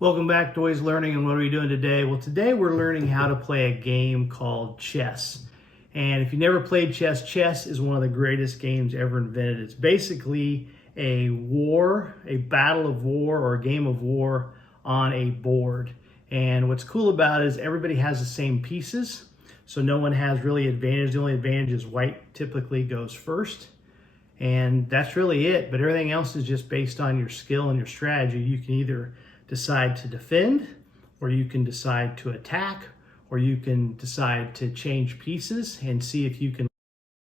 Welcome back to Always Learning, and what are we doing today? Well, today we're learning how to play a game called chess. And if you never played chess, chess is one of the greatest games ever invented. It's basically a war, a battle of war, or a game of war on a board. And what's cool about it is everybody has the same pieces, so no one has really advantage. The only advantage is white typically goes first. And that's really it, but everything else is just based on your skill and your strategy. You can either decide to defend, or you can decide to attack, or you can decide to change pieces and see if you can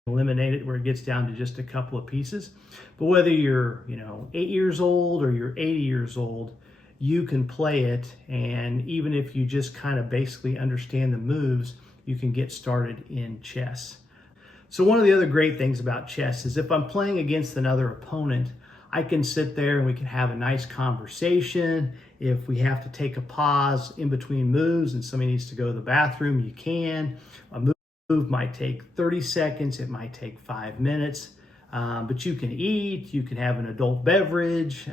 eliminate it where it gets down to just a couple of pieces. But whether you're 8 years old or you're 80 years old, you can play it. And even if you just kind of basically understand the moves, you can get started in chess. So one of the other great things about chess is if I'm playing against another opponent, I can sit there and we can have a nice conversation. If we have to take a pause in between moves and somebody needs to go to the bathroom, you can. A move might take 30 seconds, it might take 5 minutes, but you can eat, you can have an adult beverage.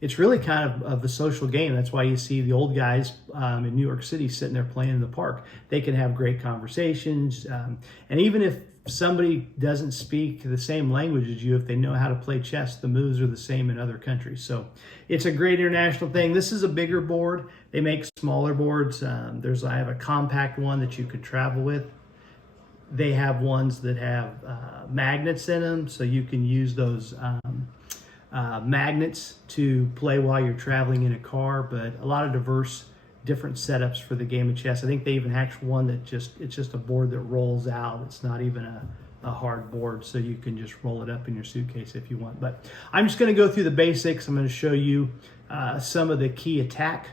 It's really kind of a social game. That's why you see the old guys in New York City sitting there playing in the park. They can have great conversations. And even if somebody doesn't speak the same language as you, if they know how to play chess, the moves are the same in other countries. So it's a great international thing. This is a bigger board. They make smaller boards. I have a compact one that you could travel with. They have ones that have magnets in them, so you can use those magnets to play while you're traveling in a car. But a lot of different setups for the game of chess. I think they even have one that it's just a board that rolls out. It's not even a hard board, so you can just roll it up in your suitcase if you want. But I'm just going to go through the basics. I'm going to show you some of the key attack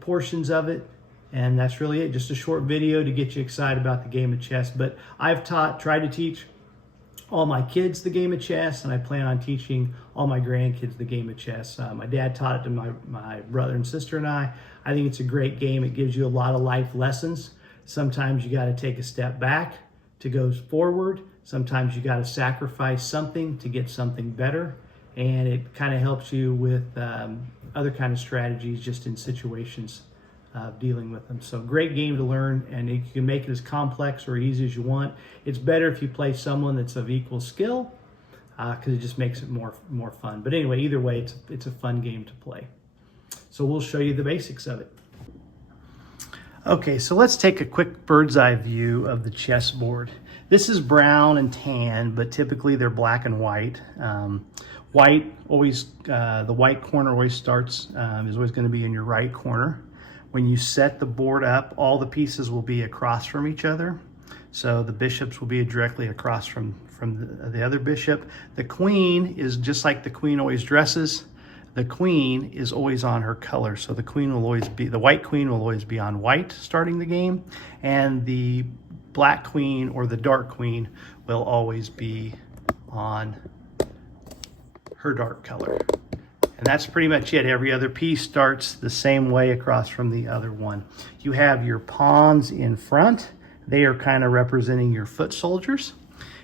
portions of it. And that's really it. Just a short video to get you excited about the game of chess. But I've tried to teach all my kids the game of chess, and I plan on teaching all my grandkids the game of chess. My dad taught it to my brother and sister and I. I think it's a great game. It gives you a lot of life lessons. Sometimes you got to take a step back to go forward. Sometimes you got to sacrifice something to get something better. And it kind of helps you with other kind of strategies just in situations dealing with them. So great game to learn, and you can make it as complex or easy as you want. It's better if you play someone that's of equal skill because it just makes it more fun. But anyway, either way, it's a fun game to play. So we'll show you the basics of it. Okay, so let's take a quick bird's eye view of the chessboard. This is brown and tan, but typically they're black and white. White always, the white corner always starts, is always going to be in your right corner. When you set the board up, all the pieces will be across from each other. So the bishops will be directly across from the other bishop. The queen is just like the queen always dresses. The queen is always on her color. So the white queen will always be on white starting the game. And the black queen or the dark queen will always be on her dark color. And that's pretty much it. Every other piece starts the same way across from the other one. You have your pawns in front. They are kind of representing your foot soldiers.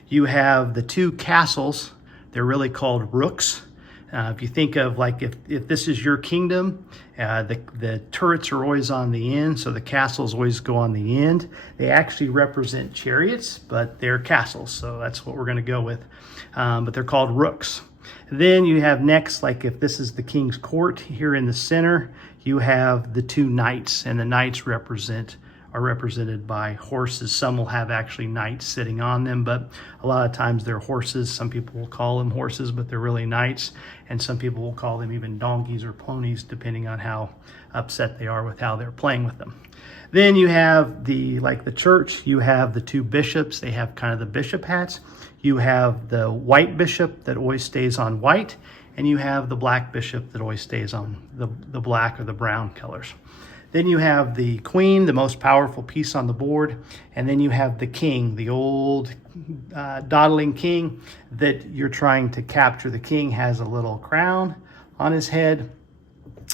You have the two castles. They're really called rooks. If you think of like if this is your kingdom, the turrets are always on the end, so the castles always go on the end. They actually represent chariots, but they're castles, so that's what we're going to go with. But they're called rooks. Then you have next, like if this is the king's court, here in the center, you have the two knights, and the knights are represented by horses. Some will have actually knights sitting on them, but a lot of times they're horses. Some people will call them horses, but they're really knights, and some people will call them even donkeys or ponies, depending on how upset they are with how they're playing with them. Then you have like the church, you have the two bishops. They have kind of the bishop hats. You have the white bishop that always stays on white, and you have the black bishop that always stays on the black or the brown colors. Then you have the queen, the most powerful piece on the board, and then you have the king, the old dawdling king that you're trying to capture. The king has a little crown on his head,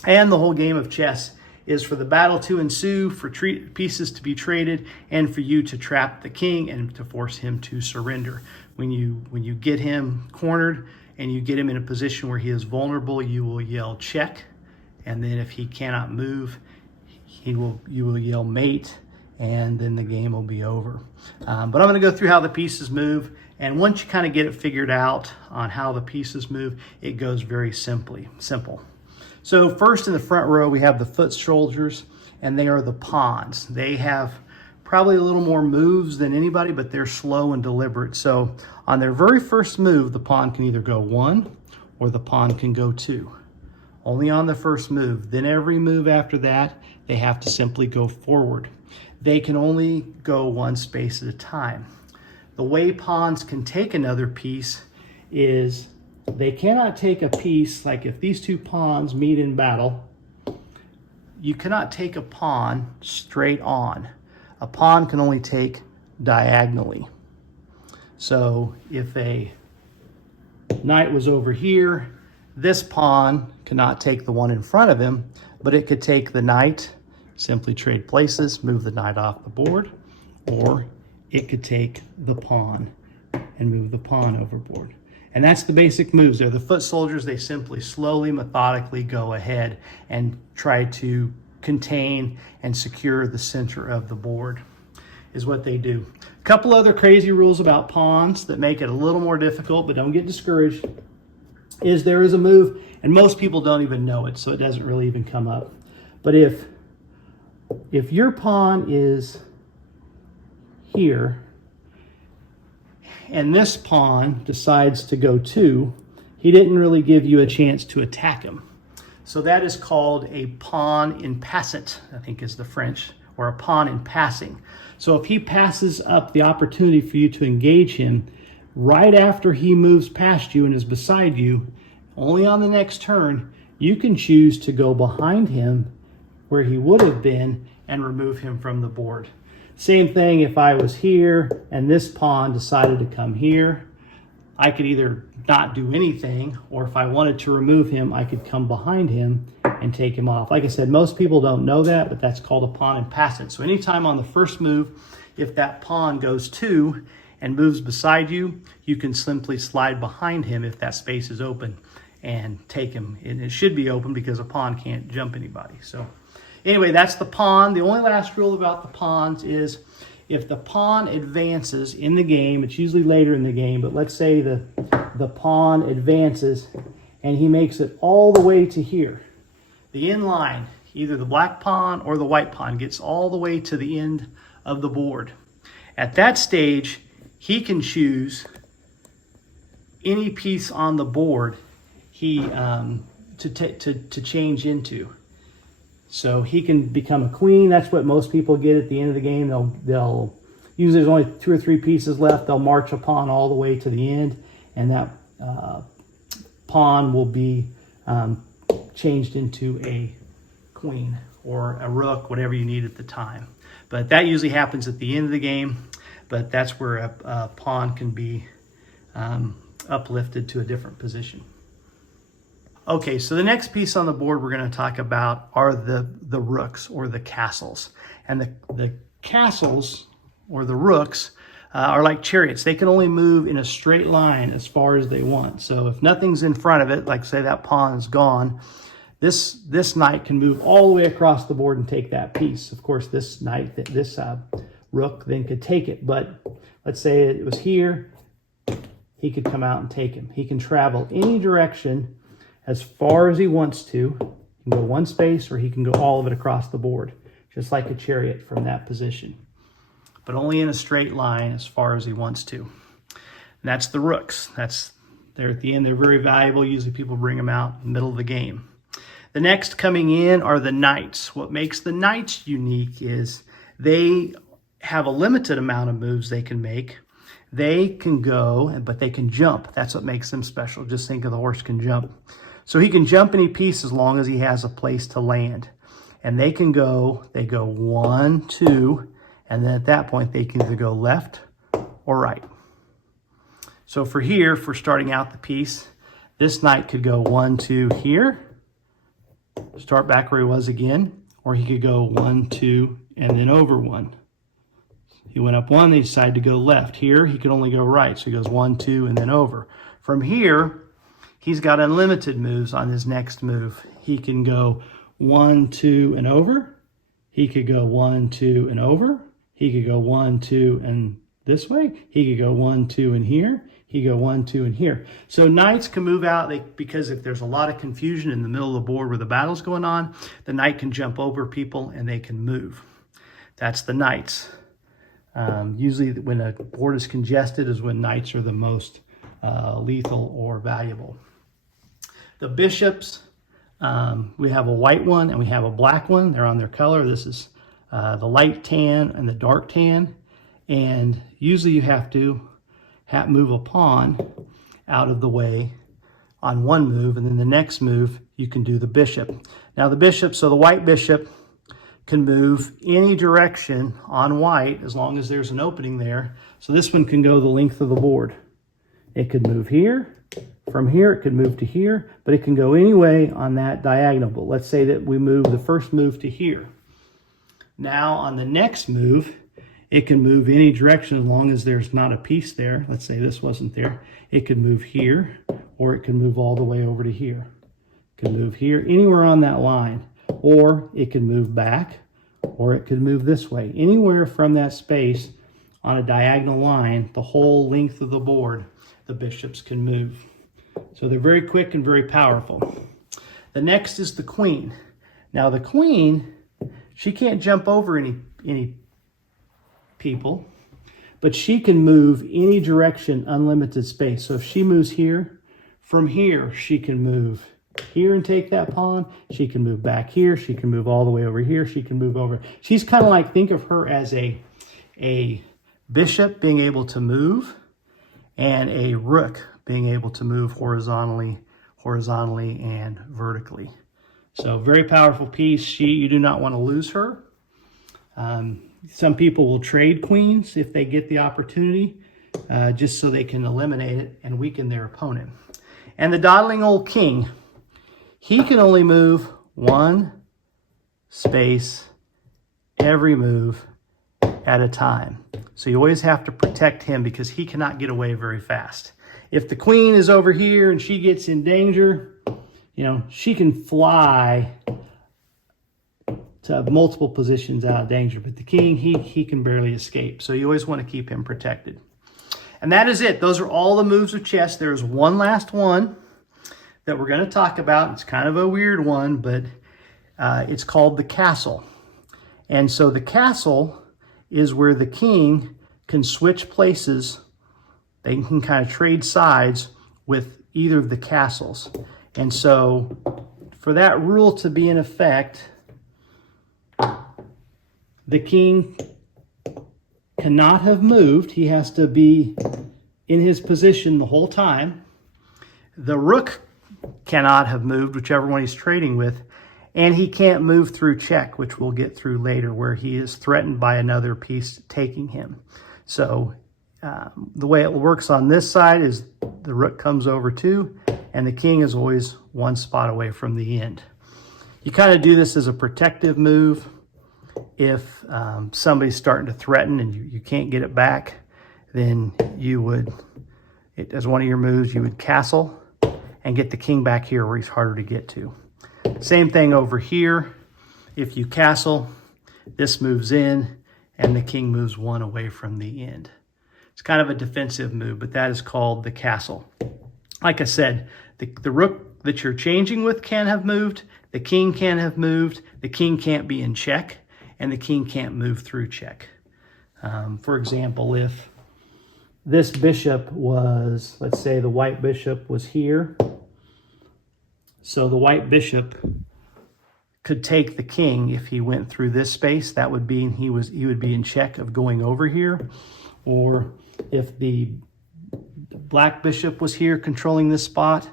and the whole game of chess is for the battle to ensue, for pieces to be traded, and for you to trap the king and to force him to surrender. When you get him cornered and you get him in a position where he is vulnerable, you will yell check, and then if he cannot move, you will yell mate, and then the game will be over. But I'm going to go through how the pieces move, and once you kind of get it figured out on how the pieces move, it goes very simple. So first in the front row, we have the foot soldiers, and they are the pawns. They have probably a little more moves than anybody, but they're slow and deliberate. So on their very first move, the pawn can either go 1 or the pawn can go 2. Only on the first move. Then every move after that, they have to simply go forward. They can only go 1 space at a time. The way pawns can take another piece is they cannot take a piece, like if these 2 pawns meet in battle, you cannot take a pawn straight on. A pawn can only take diagonally. So if a knight was over here, this pawn cannot take the one in front of him, but it could take the knight, simply trade places, move the knight off the board, or it could take the pawn and move the pawn overboard. And that's the basic moves there. The foot soldiers, they simply slowly, methodically go ahead and try to contain and secure the center of the board, is what they do. A couple other crazy rules about pawns that make it a little more difficult, but don't get discouraged, is there is a move, and most people don't even know it, so it doesn't really even come up. But if your pawn is here, and this pawn decides to go 2, he didn't really give you a chance to attack him. So that is called a pawn in passant, I think is the French, or a pawn in passing. So if he passes up the opportunity for you to engage him, right after he moves past you and is beside you, only on the next turn, you can choose to go behind him where he would have been and remove him from the board. Same thing if I was here and this pawn decided to come here, I could either not do anything, or if I wanted to remove him, I could come behind him and take him off. Like I said, most people don't know that, but that's called a pawn in passant. So anytime on the first move, if that pawn goes 2 and moves beside you, you can simply slide behind him if that space is open and take him. And it should be open because a pawn can't jump anybody. So anyway, that's the pawn. The only last rule about the pawns is if the pawn advances in the game, it's usually later in the game, but let's say the pawn advances and he makes it all the way to here. The end line, either the black pawn or the white pawn, gets all the way to the end of the board. At that stage, he can choose any piece on the board to change into. So he can become a queen. That's what most people get at the end of the game. They'll usually there's only 2 or 3 pieces left. They'll march a pawn all the way to the end, and that pawn will be changed into a queen or a rook, whatever you need at the time. But that usually happens at the end of the game. But that's where a pawn can be uplifted to a different position. Okay, so the next piece on the board we're going to talk about are the rooks or the castles. And the castles or the rooks are like chariots. They can only move in a straight line as far as they want. So if nothing's in front of it, like say that pawn is gone, this knight can move all the way across the board and take that piece. Of course, this knight, this rook then could take it. But let's say it was here, he could come out and take him. He can travel any direction as far as he wants to. He can go 1 space or he can go all of it across the board, just like a chariot from that position. But only in a straight line as far as he wants to. And that's the rooks. They're at the end. They're very valuable. Usually people bring them out in the middle of the game. The next coming in are the knights. What makes the knights unique is they have a limited amount of moves they can make. They can go, but they can jump. That's what makes them special. Just think of the horse can jump. So he can jump any piece as long as he has a place to land. And they go 1, 2, and then at that point they can either go left or right. So for here, if we're starting out the piece, this knight could go 1, 2 here, start back where he was again, or he could go 1, 2, and then over 1. He went up 1, they decided to go left. Here, he could only go right, so he goes 1, 2, and then over. From here, he's got unlimited moves on his next move. He can go 1, 2, and over. He could go 1, 2, and over. He could go 1, 2, and this way. He could go 1, 2, and here. He could go 1, 2, and here. So knights can move out because if there's a lot of confusion in the middle of the board where the battle's going on, the knight can jump over people and they can move. That's the knights. Usually when a board is congested is when knights are the most lethal or valuable. The bishops, we have a white one and we have a black one. They're on their color. This is the light tan and the dark tan. And usually you have to move a pawn out of the way on one move, and then the next move you can do the bishop. Now the bishop, so the white bishop can move any direction on white as long as there's an opening there. So this one can go the length of the board. It could move here. From here, it could move to here, but it can go any way on that diagonal. But let's say that we move the first move to here. Now on the next move, it can move any direction as long as there's not a piece there. Let's say this wasn't there. It could move here, or it can move all the way over to here. It can move here, anywhere on that line. Or it can move back, or it could move this way. Anywhere from that space on a diagonal line, the whole length of the board, the bishops can move. So they're very quick and very powerful. The next is the queen. Now the queen, she can't jump over any people, but she can move any direction, unlimited space. So if she moves here, from here she can move here and take that pawn. She can move back here. She can move all the way over here. She can move over. She's kind of like, think of her as a bishop being able to move and a rook being able to move horizontally and vertically. So very powerful piece. You do not want to lose her. Some people will trade queens if they get the opportunity, just so they can eliminate it and weaken their opponent. And the dawdling old king, he can only move one space every move at a time. So you always have to protect him because he cannot get away very fast. If the queen is over here and she gets in danger, she can fly to multiple positions out of danger. But the king, he can barely escape. So you always want to keep him protected. And that is it. Those are all the moves of chess. There's one last one that we're going to talk about. It's kind of a weird one, but it's called the castle. And so the castle is where the king can switch places. They can kind of trade sides with either of the castles. And so for that rule to be in effect, the king cannot have moved. He has to be in his position the whole time. The rook cannot have moved, whichever one he's trading with. And he can't move through check, which we'll get through later, where he is threatened by another piece taking him. So the way it works on this side is the rook comes over too, and the king is always one spot away from the end. You kind of do this as a protective move. If somebody's starting to threaten and you can't get it back, then you would, as one of your moves, you would castle and get the king back here where he's harder to get to. Same thing over here. If you castle, this moves in and the king moves one away from the end. It's kind of a defensive move, but that is called the castle. Like I said, the rook that you're changing with can have moved, the king can have moved, the king can't be in check, and the king can't move through check. For example, if this bishop was, let's say the white bishop was here, so the white bishop could take the king if he went through this space. That would be, he would be in check of going over here. Or if the black bishop was here controlling this spot,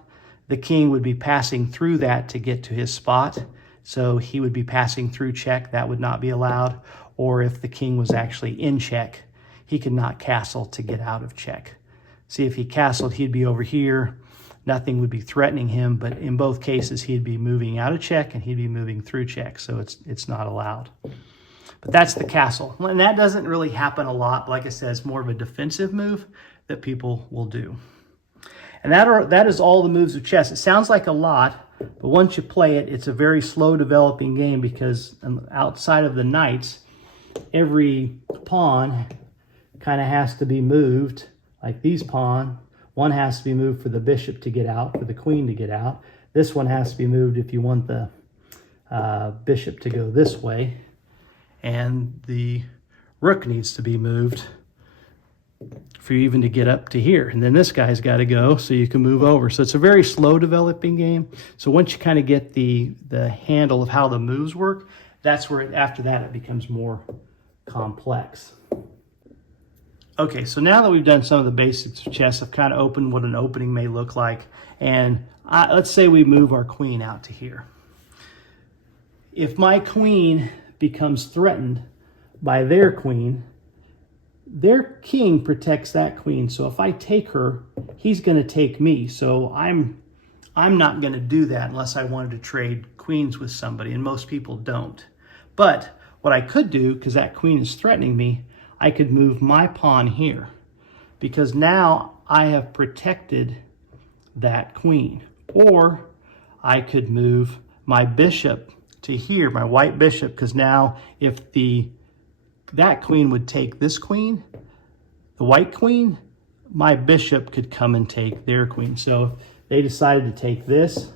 the king would be passing through that to get to his spot. So he would be passing through check. That would not be allowed. Or if the king was actually in check, he could not castle to get out of check. See, if he castled, he'd be over here. Nothing would be threatening him, but in both cases, he'd be moving out of check and he'd be moving through check, so it's not allowed. But that's the castle. And that doesn't really happen a lot. Like I said, it's more of a defensive move that people will do. And that is all the moves of chess. It sounds like a lot, but once you play it, it's a very slow developing game because outside of the knights, every pawn kind of has to be moved. Like these pawn, one has to be moved for the bishop to get out, for the queen to get out. This one has to be moved if you want the bishop to go this way. And the rook needs to be moved for you even to get up to here. And then this guy's got to go so you can move over. So it's a very slow developing game. So once you kind of get the handle of how the moves work, that's where after that it becomes more complex. Okay, so now that we've done some of the basics of chess, I've kind of opened what an opening may look like. And let's say we move our queen out to here. If my queen becomes threatened by their queen, their king protects that queen. So if I take her, he's going to take me. So I'm not going to do that unless I wanted to trade queens with somebody, and most people don't. But what I could do, because that queen is threatening me, I could move my pawn here, because now I have protected that queen. Or I could move my bishop to here, my white bishop, because now if that queen would take this queen, the white queen, my bishop could come and take their queen. So if they decided to take this,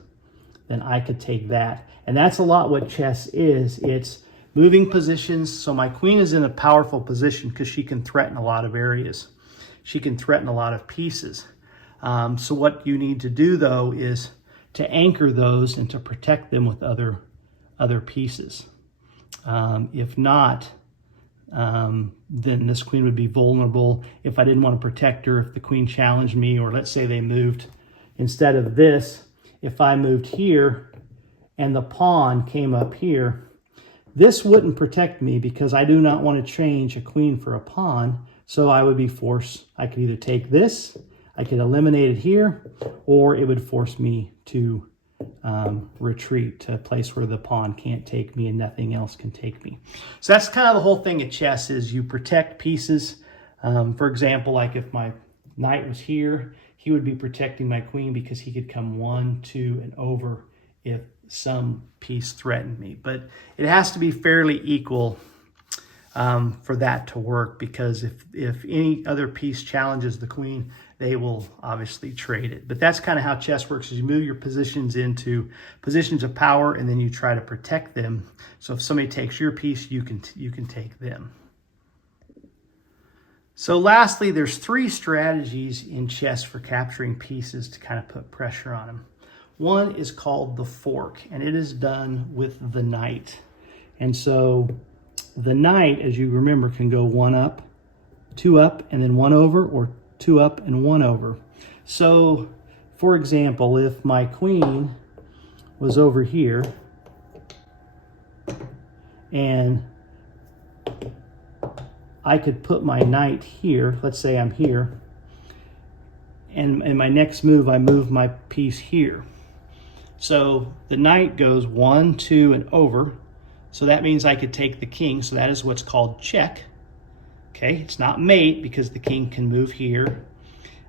then I could take that. And that's a lot what chess is. It's moving positions. So my queen is in a powerful position because she can threaten a lot of areas. She can threaten a lot of pieces. So what you need to do, though, is to anchor those and to protect them with other pieces. If not, then this queen would be vulnerable if I didn't want to protect her, if the queen challenged me, or let's say they moved, instead of this, if I moved here and the pawn came up here, this wouldn't protect me because I do not want to change a queen for a pawn. So I would be forced, I could either take this, I could eliminate it here, or it would force me to retreat to a place where the pawn can't take me and nothing else can take me. So that's kind of the whole thing at chess, is you protect pieces. For example, like if my knight was here, he would be protecting my queen because he could come 1, 2, and over if some piece threatened me. But it has to be fairly equal for that to work, because if any other piece challenges the queen, they will obviously trade it. But that's kind of how chess works, is you move your positions into positions of power and then you try to protect them. So if somebody takes your piece, you can take them. So lastly, there's 3 strategies in chess for capturing pieces to kind of put pressure on them. One is called the fork, and it is done with the knight. And so the knight, as you remember, can go 1 up, 2 up, and then 1 over, or 2 up and 1 over. So, for example, if my queen was over here and I could put my knight here, let's say I'm here, and in my next move, I move my piece here. So the knight goes 1, 2, and over. So that means I could take the king. So that is what's called check. Okay, it's not mate because the king can move here.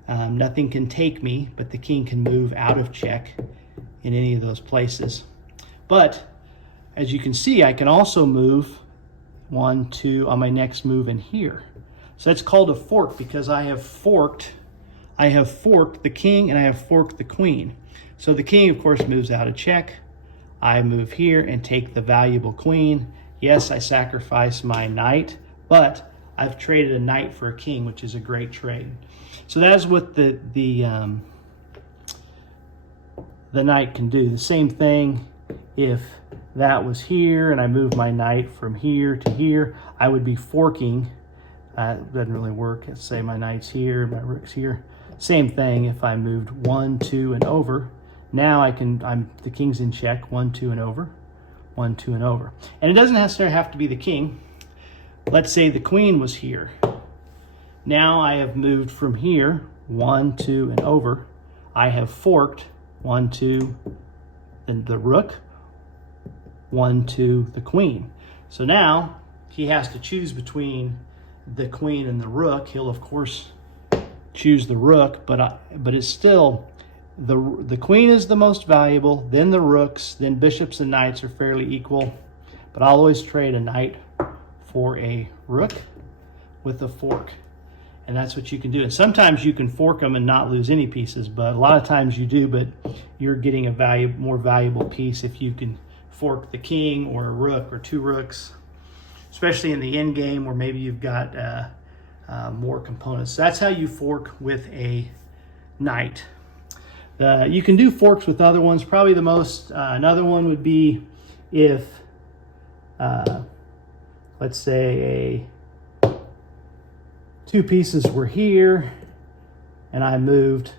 Nothing can take me, but the king can move out of check in any of those places. But as you can see, I can also move 1, 2 on my next move in here. So that's called a fork because I have forked the king and I have forked the queen. So the king, of course, moves out of check. I move here and take the valuable queen. Yes, I sacrifice my knight, but I've traded a knight for a king, which is a great trade. So that is what the knight can do. The same thing if that was here and I move my knight from here to here, I would be forking. It doesn't really work. Let's say my knight's here, my rook's here. Same thing if I moved 1, 2, and over. Now the king's in check, 1, 2, and over, 1, 2, and over. And it doesn't necessarily have to be the king. Let's say the queen was here. Now I have moved from here, 1, 2, and over. I have forked 1, 2, then the rook, 1, 2, the queen. So now he has to choose between the queen and the rook. He'll, of course, choose the rook, but it's still, the queen is the most valuable, then the rooks, then bishops and knights are fairly equal. But I'll always trade a knight for a rook with a fork. And that's what you can do. And sometimes you can fork them and not lose any pieces, but a lot of times you do, but you're getting a more valuable piece if you can fork the king or a rook or two rooks, especially in the end game where maybe you've got more components. So that's how you fork with a knight. You can do forks with other ones. Probably the most, another one would be if, let's say two pieces were here and I moved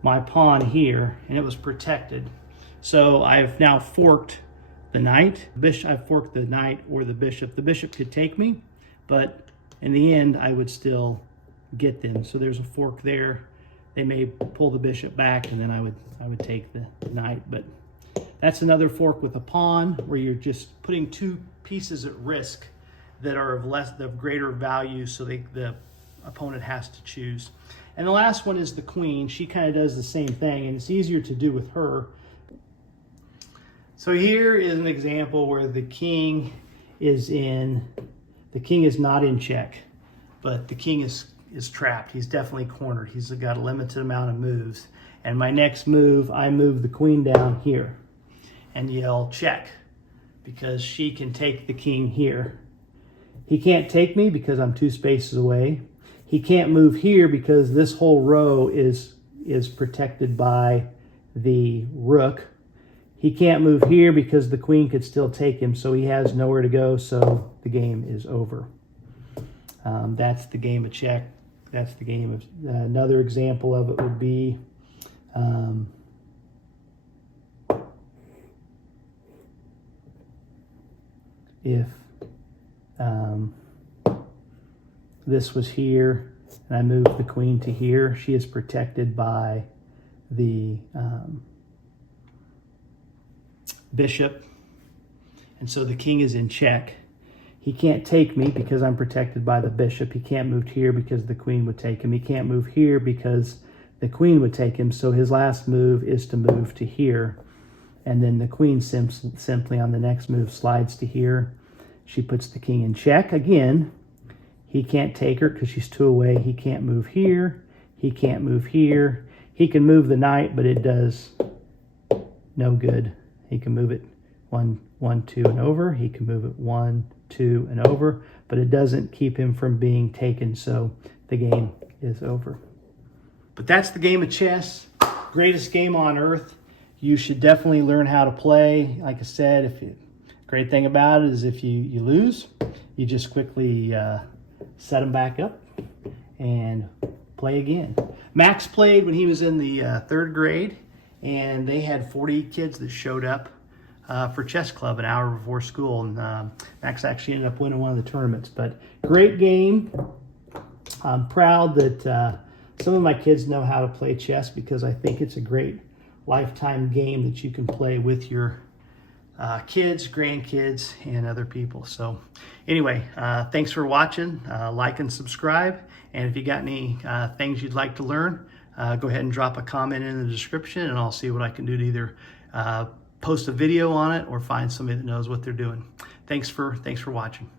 my pawn here and it was protected. So I've now forked the knight. I've forked the knight or the bishop. The bishop could take me, but in the end I would still get them. So there's a fork there. They may pull the bishop back and then I would take the knight. But that's another fork with a pawn where you're just putting two pieces at risk that are of greater value, so the opponent has to choose. And the last one is the queen. She kind of does the same thing, and it's easier to do with her. So here is an example where the king is not in check, but the king is trapped. He's definitely cornered. He's got a limited amount of moves. And my next move, I move the queen down here and yell check, because she can take the king here. He can't take me because I'm 2 spaces away. He can't move here because this whole row is protected by the rook. He can't move here because the queen could still take him, so he has nowhere to go, so the game is over. That's the game of check. That's the game of, another example of it would be, if this was here and I moved the queen to here, she is protected by the bishop, and so the king is in check. He can't take me because I'm protected by the bishop. He can't move here because the queen would take him. He can't move here because the queen would take him, so his last move is to move to here, and then the queen simply on the next move slides to here. She puts the king in check again. He can't take her because she's 2 away. He can't move here. He can't move here. He can move the knight, but it does no good. He can move it 1, 1, 2, and over. He can move it 1, 2, and over, but it doesn't keep him from being taken, so the game is over. But that's the game of chess. Greatest game on earth. You should definitely learn how to play. Like I said, great thing about it is if you lose, you just quickly set them back up and play again. Max played when he was in the 3rd grade, and they had 40 kids that showed up for chess club an hour before school, and Max actually ended up winning one of the tournaments. But great game. I'm proud that some of my kids know how to play chess, because I think it's a great lifetime game that you can play with your kids, grandkids, and other people. So anyway, thanks for watching. Like and subscribe. And if you got any things you'd like to learn, go ahead and drop a comment in the description, and I'll see what I can do to either post a video on it or find somebody that knows what they're doing. Thanks for watching.